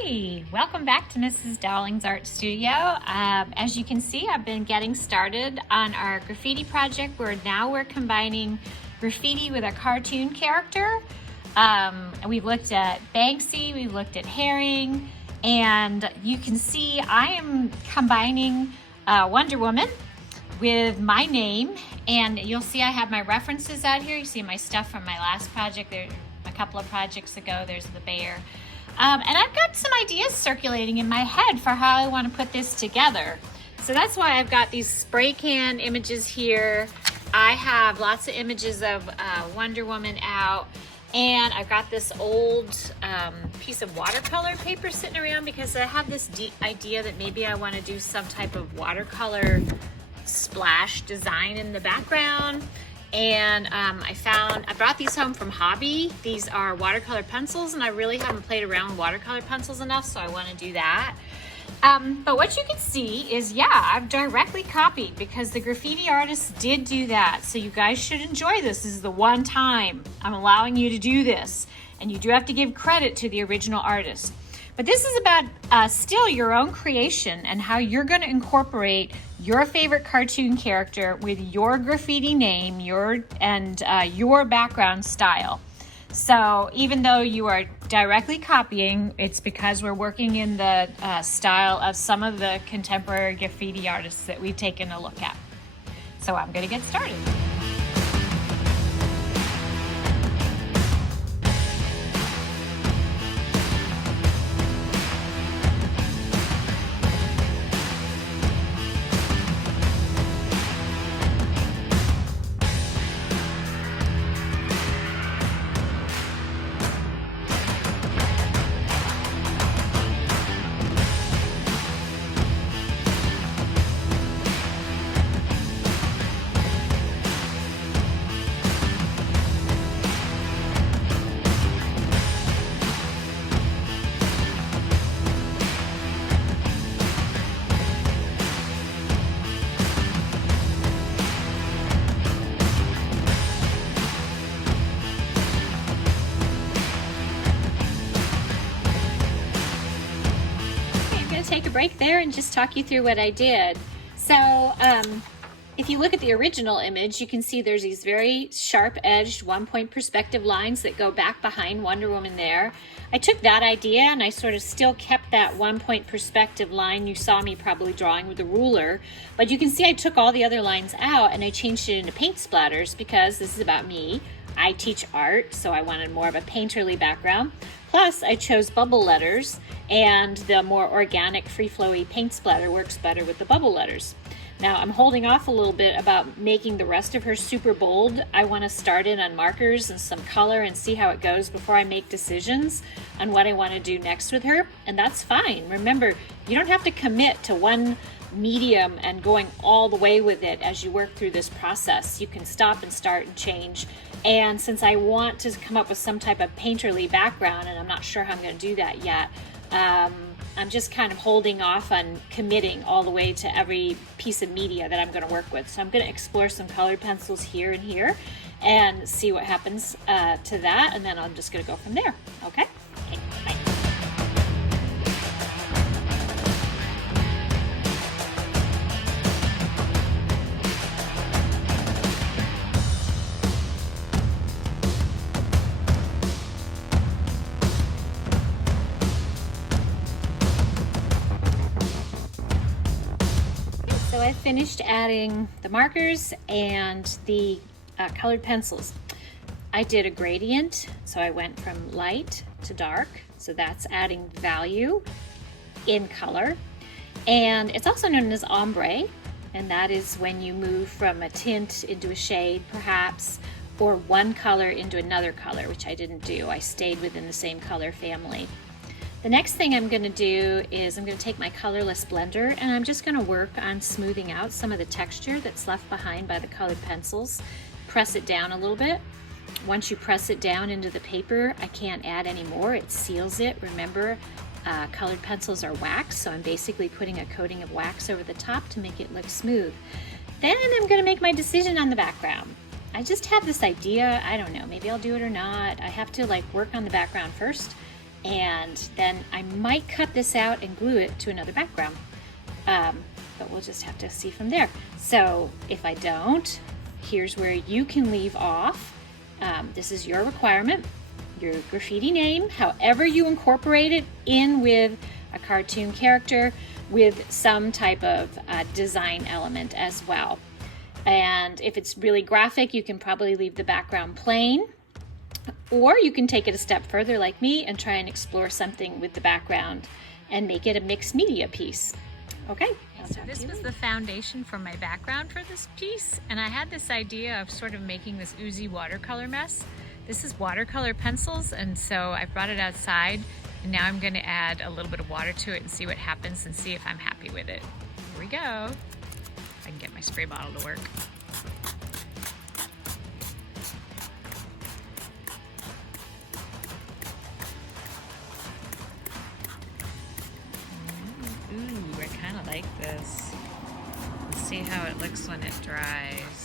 Hey, welcome back to Mrs. Dowling's Art Studio. As you can see, I've been getting started on our graffiti project where now we're combining graffiti with a cartoon character. We've looked at Banksy, we've looked at Herring, and you can see I am combining Wonder Woman with my name, and you'll see I have my references out here. You see my stuff from my last project, there a couple of projects ago. There's the bear. And I've got some ideas circulating in my head for how I want to put this together. So that's why I've got these spray can images here. I have lots of images of Wonder Woman out. And I've got this old piece of watercolor paper sitting around because I have this idea that maybe I want to do some type of watercolor splash design in the background. And I brought these home from Hobby. These are watercolor pencils, and I really haven't played around with watercolor pencils enough, so I want to do that. But what you can see is, yeah, I've directly copied because the graffiti artists did do that. So you guys should enjoy this. This is the one time I'm allowing you to do this. And you do have to give credit to the original artist. But this is about still your own creation and how you're going to incorporate your favorite cartoon character with your graffiti name, your background style. So even though you are directly copying, it's because we're working in the style of some of the contemporary graffiti artists that we've taken a look at. So I'm going to get started. Take a break there and just talk you through what I did. So if you look at the original image, you can see there's these very sharp-edged 1-point perspective lines that go back behind Wonder Woman there. I took that idea and I sort of still kept that 1-point perspective line you saw me probably drawing with a ruler, but you can see I took all the other lines out and I changed it into paint splatters because this is about me. I teach art, so I wanted more of a painterly background. Plus, I chose bubble letters, and the more organic, free-flowy paint splatter works better with the bubble letters. Now, I'm holding off a little bit about making the rest of her super bold. I want to start in on markers and some color and see how it goes before I make decisions on what I want to do next with her, and that's fine. Remember, you don't have to commit to one medium and going all the way with it as you work through this process. You can stop and start and change. And since I want to come up with some type of painterly background, and I'm not sure how I'm going to do that yet, I'm just kind of holding off on committing all the way to every piece of media that I'm going to work with. So I'm going to explore some colored pencils here and here and see what happens to that, and then I'm just going to go from there. Okay, bye. So I finished adding the markers and the colored pencils. I did a gradient, so I went from light to dark, so that's adding value in color. And it's also known as ombre, and that is when you move from a tint into a shade perhaps, or one color into another color, which I didn't do. I stayed within the same color family. The next thing I'm going to do is I'm going to take my colorless blender and I'm just going to work on smoothing out some of the texture that's left behind by the colored pencils. Press it down a little bit. Once you press it down into the paper, I can't add any more. It seals it. Remember, colored pencils are wax, so I'm basically putting a coating of wax over the top to make it look smooth. Then I'm going to make my decision on the background. I just have this idea, I don't know, maybe I'll do it or not. I have to work on the background first And then I might cut this out and glue it to another background. But we'll just have to see from there. So if I don't, here's where you can leave off. This is your requirement, your graffiti name, however you incorporate it in with a cartoon character with some type of design element as well. And if it's really graphic, you can probably leave the background plain, or you can take it a step further like me and try and explore something with the background and make it a mixed media piece. Okay. So this was the foundation for my background for this piece, and I had this idea of sort of making this oozy watercolor mess. This is watercolor pencils, and so I brought it outside, and now I'm going to add a little bit of water to it and see what happens and see if I'm happy with it. Here we go. If I can get my spray bottle to work. Ooh, I kind of like this. Let's see how it looks when it dries.